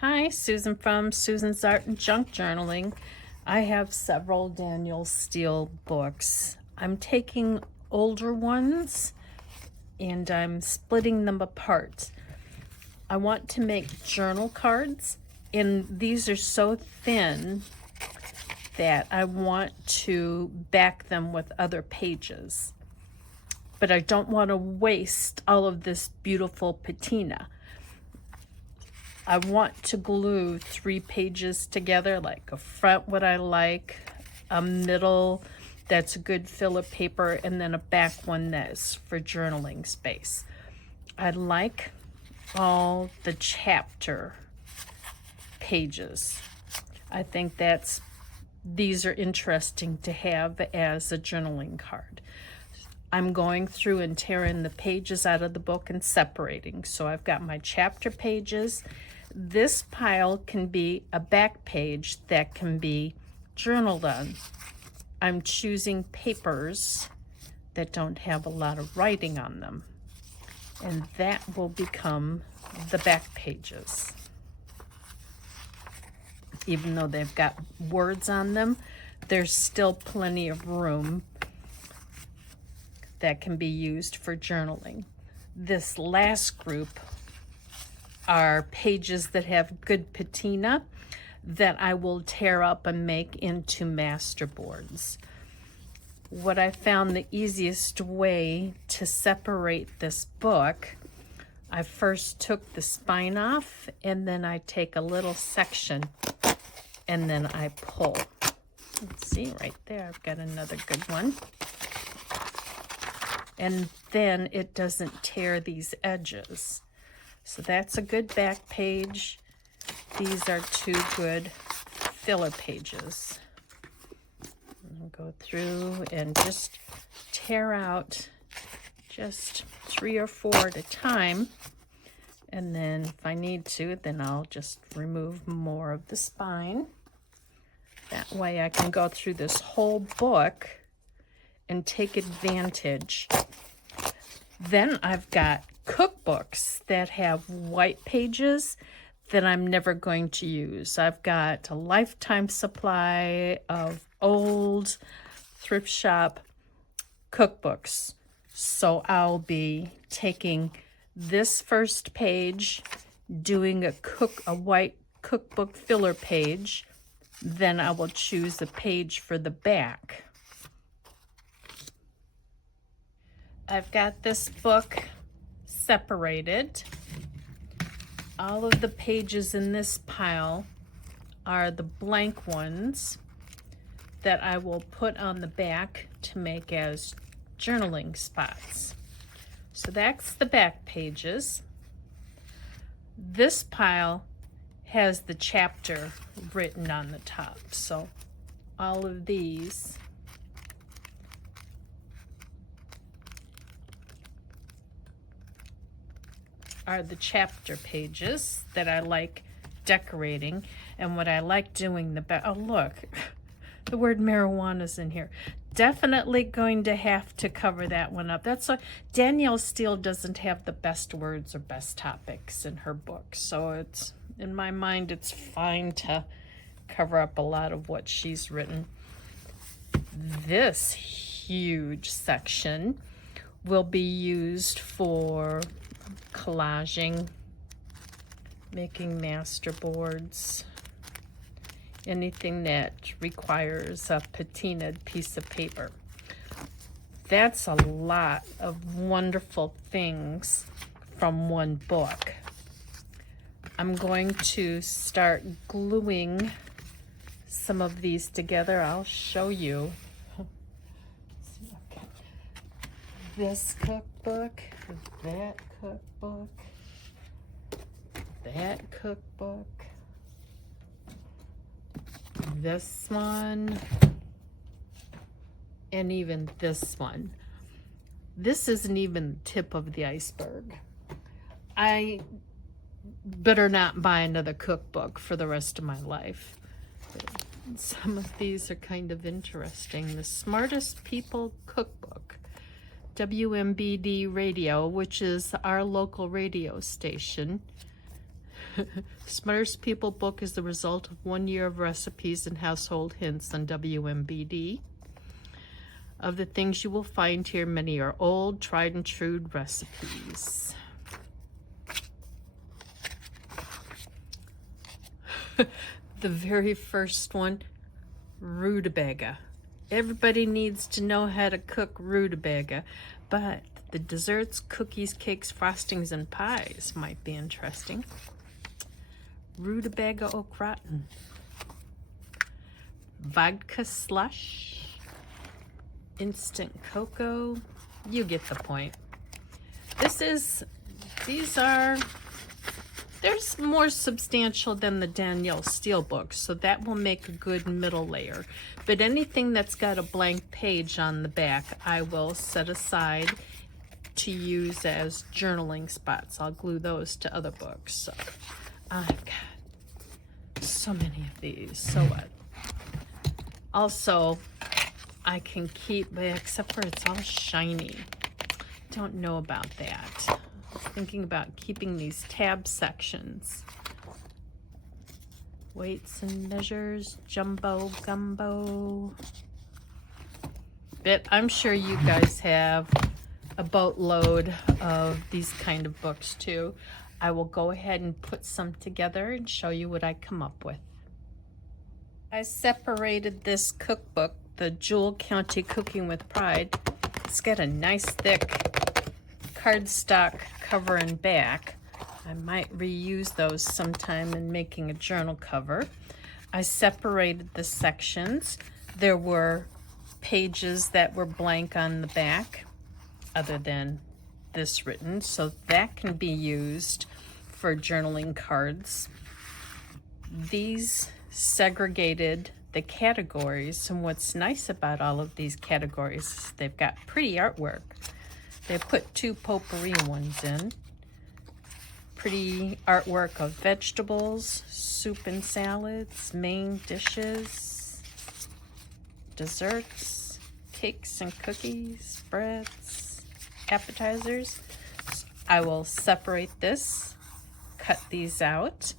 Hi, Susan from Susan's Art and Junk Journaling. I have several Daniel Steele books. I'm taking older ones and I'm splitting them apart. I want to make journal cards, and these are so thin that I want to back them with other pages. But I don't want to waste all of this beautiful patina. I want to glue 3 pages together, like a front what I like, a middle that's a good filler paper, and then a back one that's for journaling space. I like all the chapter pages. I think these are interesting to have as a journaling card. I'm going through and tearing the pages out of the book and separating. So I've got my chapter pages. This pile can be a back page that can be journaled on. I'm choosing papers that don't have a lot of writing on them, and that will become the back pages. Even though they've got words on them, there's still plenty of room that can be used for journaling. This last group are pages that have good patina that I will tear up and make into master boards. What I found the easiest way to separate this book, I first took the spine off, and then I take a little section and then I pull. Let's see, right there, I've got another good one. And then it doesn't tear these edges. So that's a good back page. These are 2 good filler pages. I'll go through and just tear out just 3 or 4 at a time. And then if I need to, then I'll just remove more of the spine. That way I can go through this whole book and take advantage. Then I've got cookbooks that have white pages that I'm never going to use. I've got a lifetime supply of old thrift shop cookbooks. So I'll be taking this first page, doing a white cookbook filler page, then I will choose a page for the back. I've got this book separated. All of the pages in this pile are the blank ones that I will put on the back to make as journaling spots. So that's the back pages. This pile has the chapter written on the top. So all of these are the chapter pages that I like decorating, and what I like doing the best. Oh, look, the word marijuana's in here. Definitely going to have to cover that one up. That's why Danielle Steele doesn't have the best words or best topics in her book. So it's, in my mind, it's fine to cover up a lot of what she's written. This huge section will be used for collaging, making master boards, anything that requires a patina'd piece of paper. That's a lot of wonderful things from one book. I'm going to start gluing some of these together. I'll show you. This cookbook, that cookbook, that cookbook, this one, and even this one. This isn't even the tip of the iceberg. I better not buy another cookbook for the rest of my life. Some of these are kind of interesting. The Smartest People Cookbook. WMBD Radio, which is our local radio station. Smartest People book is the result of 1 year of recipes and household hints on WMBD. Of the things you will find here, many are old, tried and true recipes. The very first one, rutabaga. Everybody needs to know how to cook rutabaga, but the desserts, cookies, cakes, frostings, and pies might be interesting. Rutabaga au gratin. Vodka slush. Instant cocoa. You get the point. There's more substantial than the Danielle Steele books, so that will make a good middle layer. But anything that's got a blank page on the back, I will set aside to use as journaling spots. I'll glue those to other books. So I've got so many of these. So what? Also, I can keep, except for it's all shiny. Don't know about that. I was thinking about keeping these tab sections. Weights and measures, jumbo gumbo. But I'm sure you guys have a boatload of these kind of books too. I will go ahead and put some together and show you what I come up with. I separated this cookbook, the Jewel County Cooking with Pride. It's got a nice thick cardstock cover and back. I might reuse those sometime in making a journal cover. I separated the sections. There were pages that were blank on the back other than this written, so that can be used for journaling cards. These segregated the categories, and what's nice about all of these categories is they've got pretty artwork. They put 2 potpourri ones in. Pretty artwork of vegetables, soup and salads, main dishes, desserts, cakes and cookies, breads, appetizers. So I will separate this, cut these out.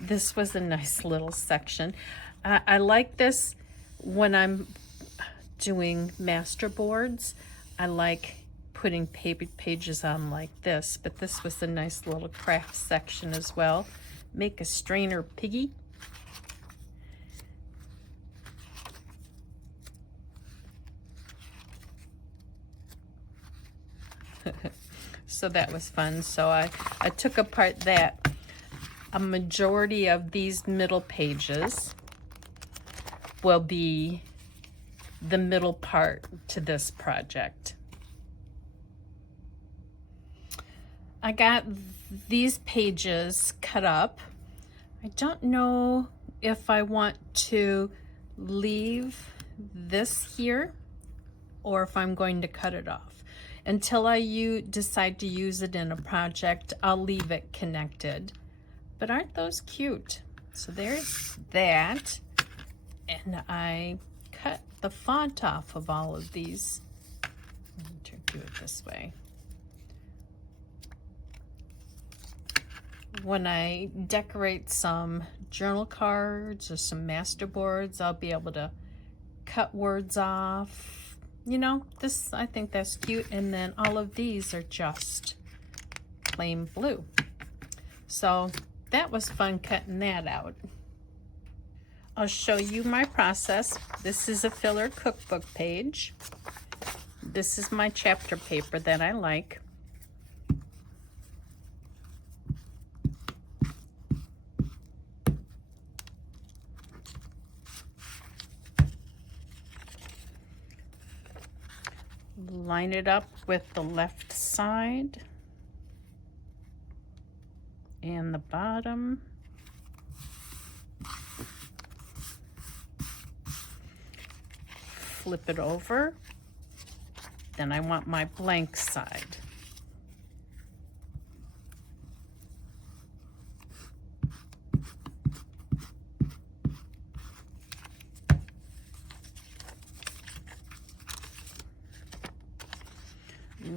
This was a nice little section. I like this when I'm doing master boards. I like putting pages on like this, but this was a nice little craft section as well. Make a strainer piggy. So that was fun. So I took apart that. A majority of these middle pages will be the middle part to this project. I got these pages cut up. I don't know if I want to leave this here or if I'm going to cut it off. Until I decide to use it in a project, I'll leave it connected. But aren't those cute? So there's that. And I cut the font off of all of these. I'm going to do it this way. When I decorate some journal cards or some master boards, I'll be able to cut words off. You know, this, I think that's cute. And then all of these are just plain blue. So that was fun cutting that out. I'll show you my process. This is a filler cookbook page. This is my chapter paper that I like. Line it up with the left side and the bottom. Flip it over. Then I want my blank side.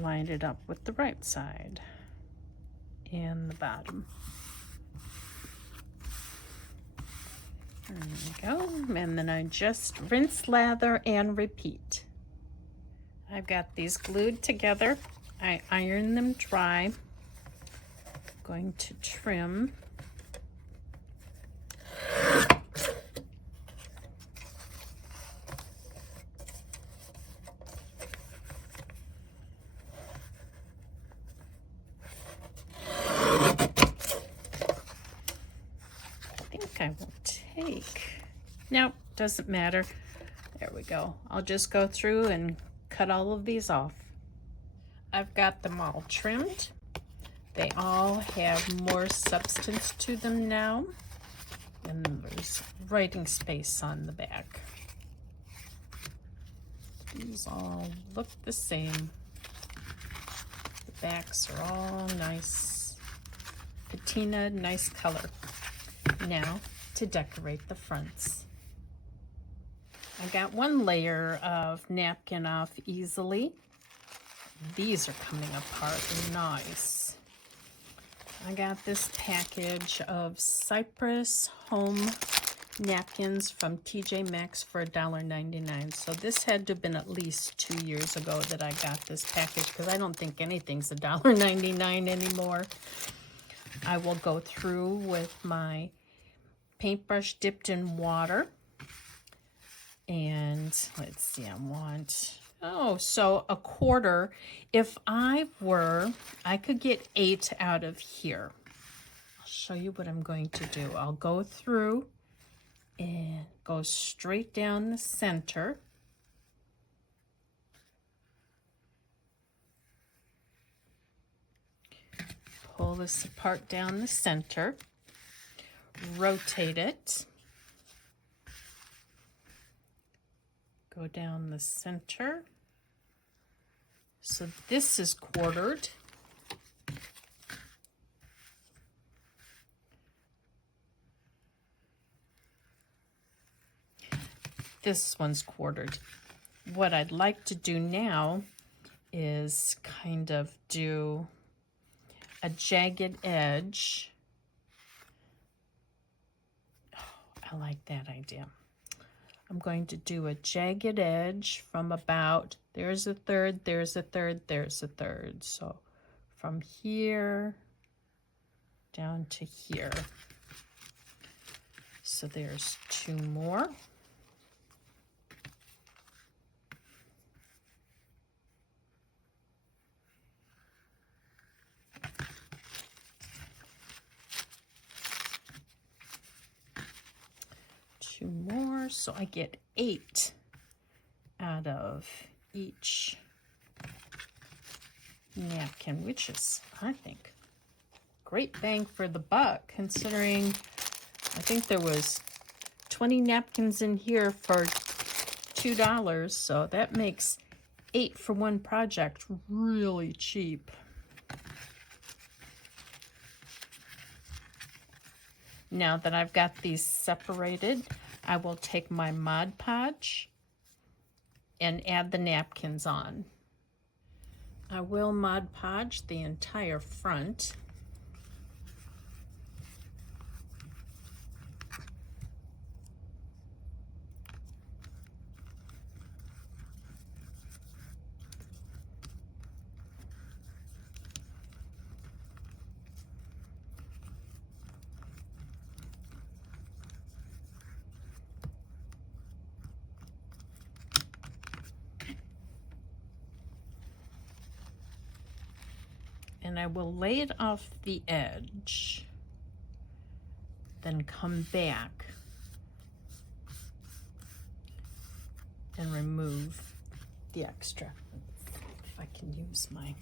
Line it up with the right side. and the bottom. There we go. And then I just rinse, lather, and repeat. I've got these glued together. I iron them dry. I'm going to trim. I will take, no, doesn't matter. There we go. I'll just go through and cut all of these off. I've got them all trimmed. They all have more substance to them now. And there's writing space on the back. These all look the same. The backs are all nice. Patina, nice color. Now to decorate the fronts. I got one layer of napkin off easily. These are coming apart nice. I got this package of Cypress Home napkins from TJ Maxx for $1.99. So this had to have been at least 2 years ago that I got this package, because I don't think anything's $1.99 anymore. I will go through with my paintbrush dipped in water, and let's see, I want, so a quarter. If I could get 8 out of here. I'll show you what I'm going to do. I'll go through and go straight down the center. Pull this apart down the center. Rotate it, go down the center. So this is quartered. This one's quartered. What I'd like to do now is kind of do a jagged edge. I like that idea. I'm going to do a jagged edge from about, there's a third, there's a third, there's a third. So from here down to here. So there's 2 more. More, so I get 8 out of each napkin, which is, I think, great bang for the buck, considering I think there was 20 napkins in here for $2, so that makes 8 for one project really cheap. Now that I've got these separated, I will take my Mod Podge and add the napkins on. I will Mod Podge the entire front. And I will lay it off the edge, then come back and remove the extra. If I can use my,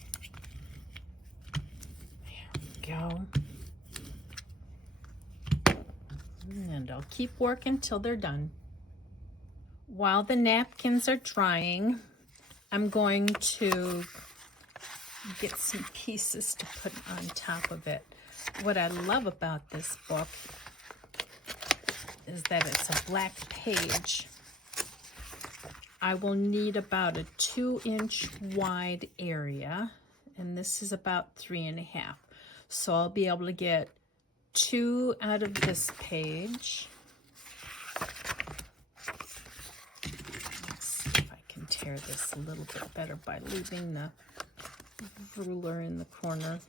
there we go. And I'll keep working till they're done. While the napkins are drying, I'm going to get some pieces to put on top of it. What I love about this book is that it's a black page. I will need about a 2-inch wide area, and this is about 3.5. So I'll be able to get 2 out of this page. Let's see if I can tear this a little bit better by leaving the ruler in the corner.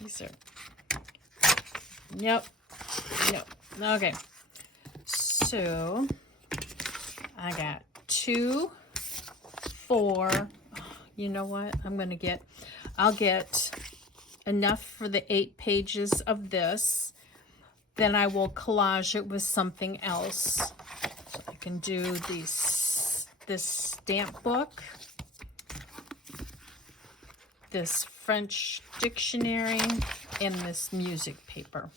These are, yep. Okay, so I got 2, 4. You know what? I'll get enough for the 8 pages of this. Then I will collage it with something else. So I can do this stamp book, this French dictionary, and this music paper.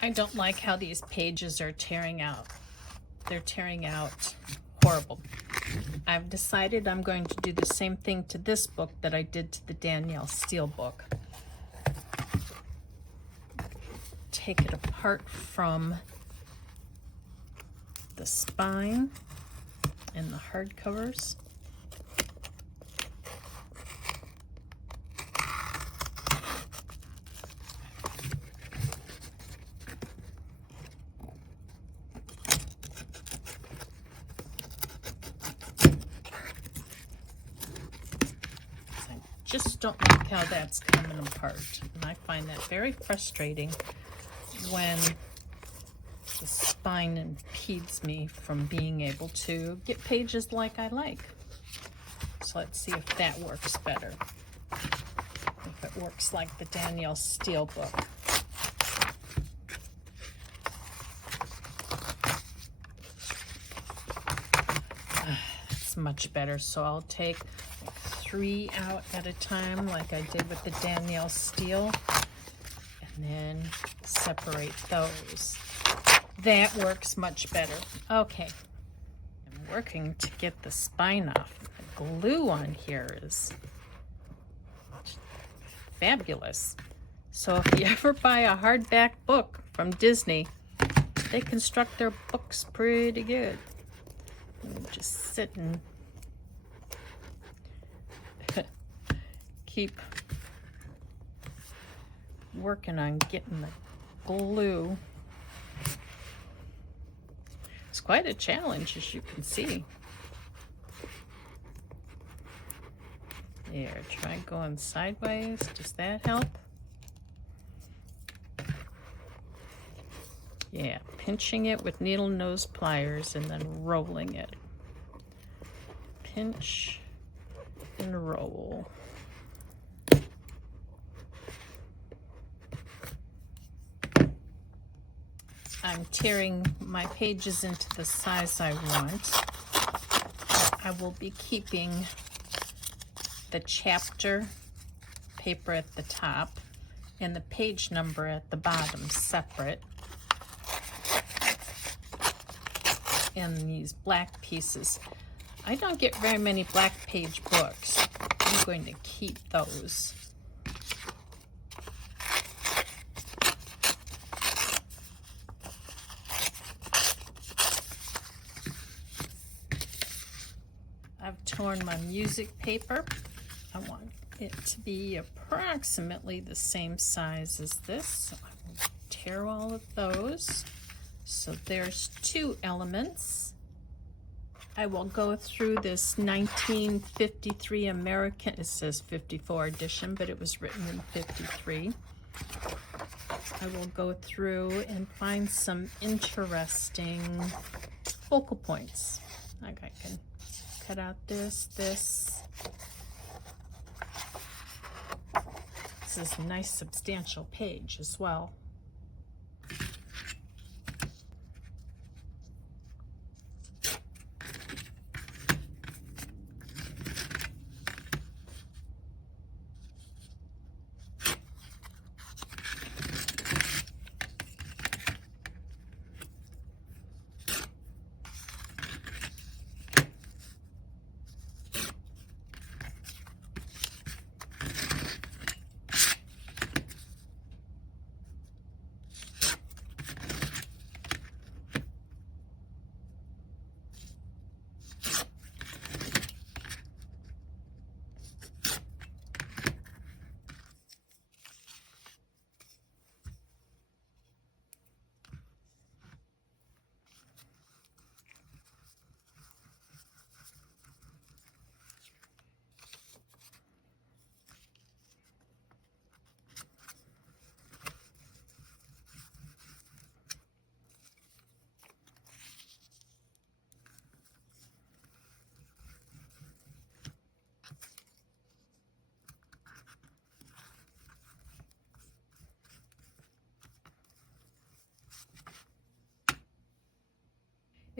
I don't like how these pages are tearing out. They're tearing out horrible. I've decided I'm going to do the same thing to this book that I did to the Danielle Steele book. Take it apart from the spine and the hardcovers. Just don't like how that's coming apart, and I find that very frustrating when the spine impedes me from being able to get pages like I like. So let's see if that works better, if it works like the Danielle Steele book. It's much better. So I'll take 3 out at a time like I did with the Danielle Steele, and then separate those. That works much better. Okay, I'm working to get the spine off. The glue on here is fabulous. So if you ever buy a hardback book from Disney, they construct their books pretty good. Just sit and keep working on getting the glue. It's quite a challenge, as you can see. There, try going sideways. Does that help? Yeah, pinching it with needle nose pliers and then rolling it. Pinch and roll. I'm tearing my pages into the size I want. I will be keeping the chapter paper at the top and the page number at the bottom separate. And these black pieces. I don't get very many black page books. I'm going to keep those. I've torn my music paper. I want it to be approximately the same size as this. So I will tear all of those. So there's 2 elements. I will go through this 1953 American, it says 54 edition, but it was written in 53. I will go through and find some interesting focal points. Like I can cut out this. This is a nice substantial page as well.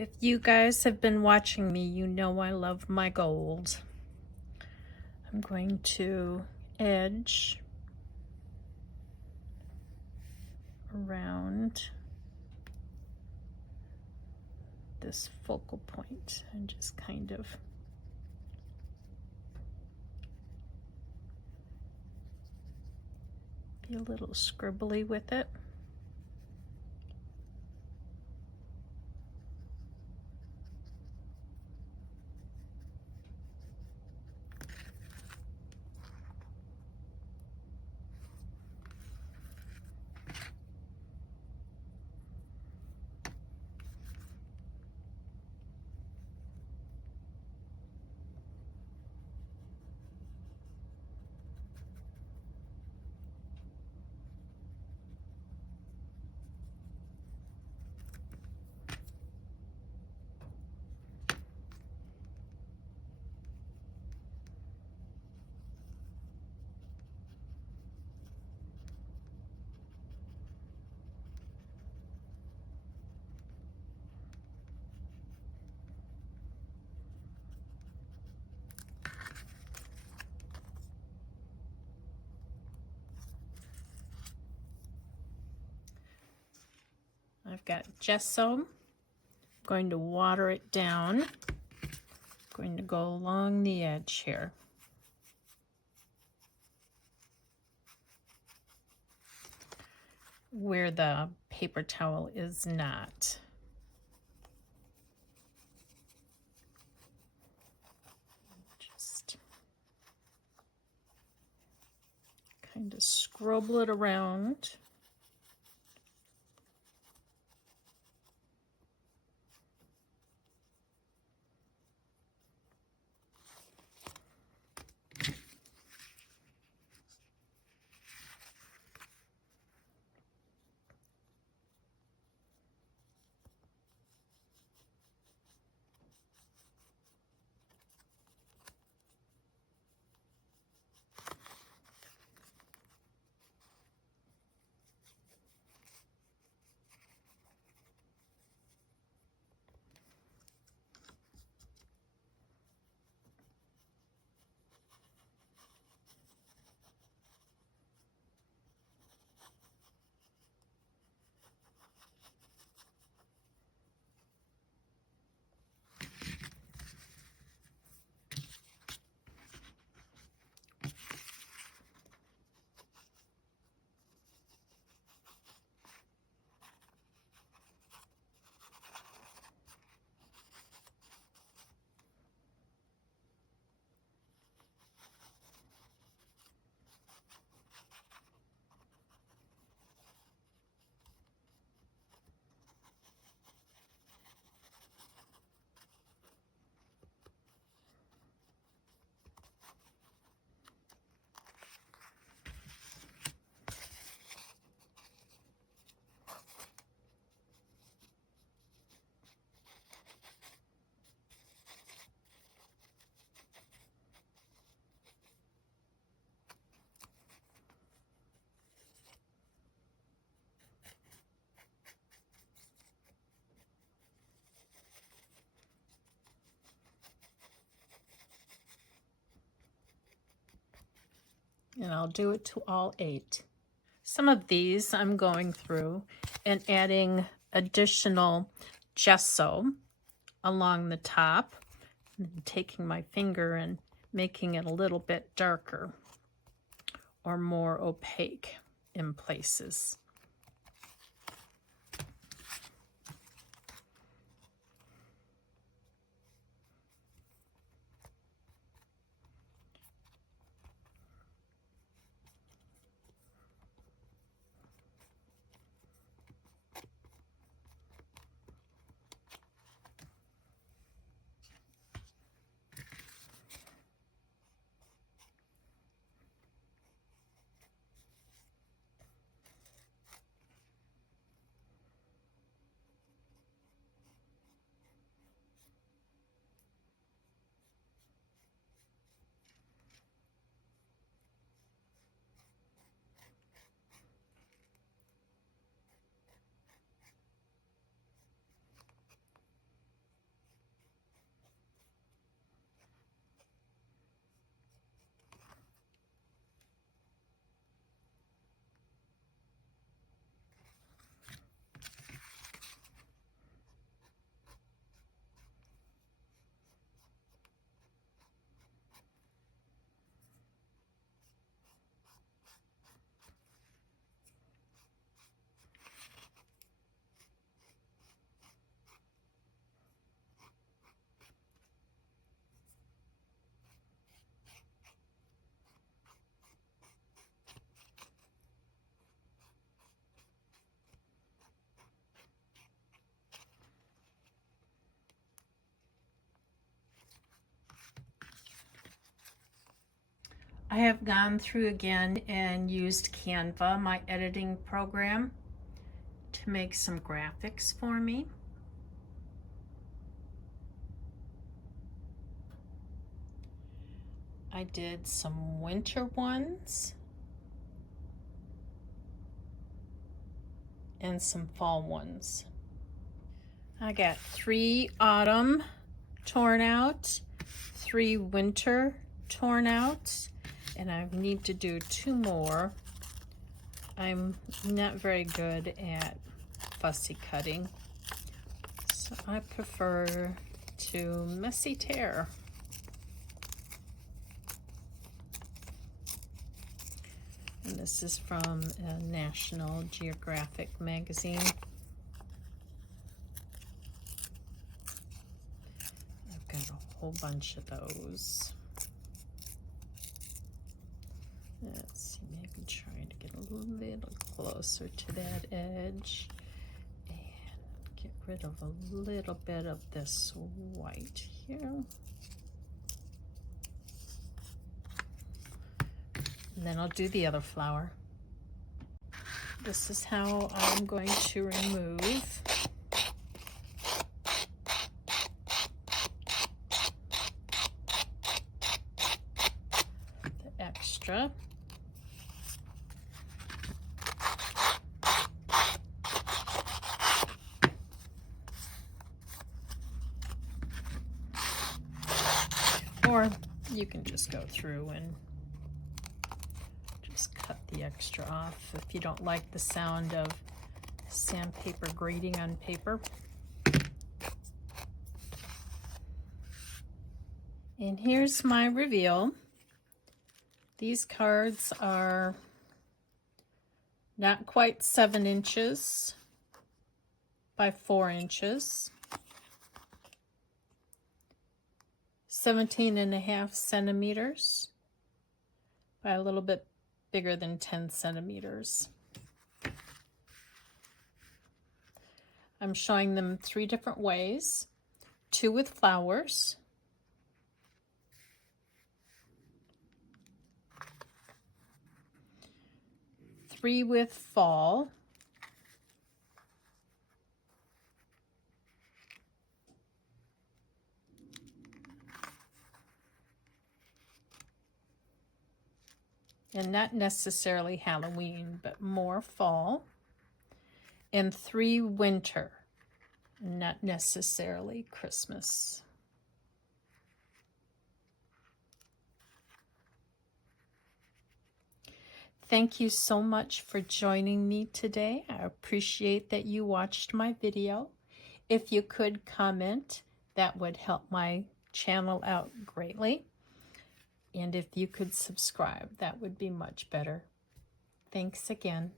If you guys have been watching me, you know I love my gold. I'm going to edge around this focal point and just kind of be a little scribbly with it. I've got gesso. I'm going to water it down. I'm going to go along the edge here. Where the paper towel is not. Just kind of scrobble it around. And I'll do it to all 8. Some of these I'm going through and adding additional gesso along the top, and taking my finger and making it a little bit darker or more opaque in places. I have gone through again and used Canva, my editing program, to make some graphics for me. I did some winter ones and some fall ones. I got 3 autumn torn out, 3 winter torn out, and I need to do 2 more. I'm not very good at fussy cutting, so I prefer to messy tear. And this is from a National Geographic magazine. I've got a whole bunch of those. Let's see, maybe trying to get a little closer to that edge and get rid of a little bit of this white here. And then I'll do the other flower. This is how I'm going to remove the extra. Or you can just go through and just cut the extra off if you don't like the sound of sandpaper grating on paper. And here's my reveal. These cards are not quite 7 inches by 4 inches. 17.5 centimeters by a little bit bigger than 10 centimeters. I'm showing them 3 different ways. 2 with flowers, 3 with fall, and not necessarily Halloween, but more fall, and 3 winter, not necessarily Christmas. Thank you so much for joining me today. I appreciate that you watched my video. If you could comment, that would help my channel out greatly. And if you could subscribe, that would be much better. Thanks again.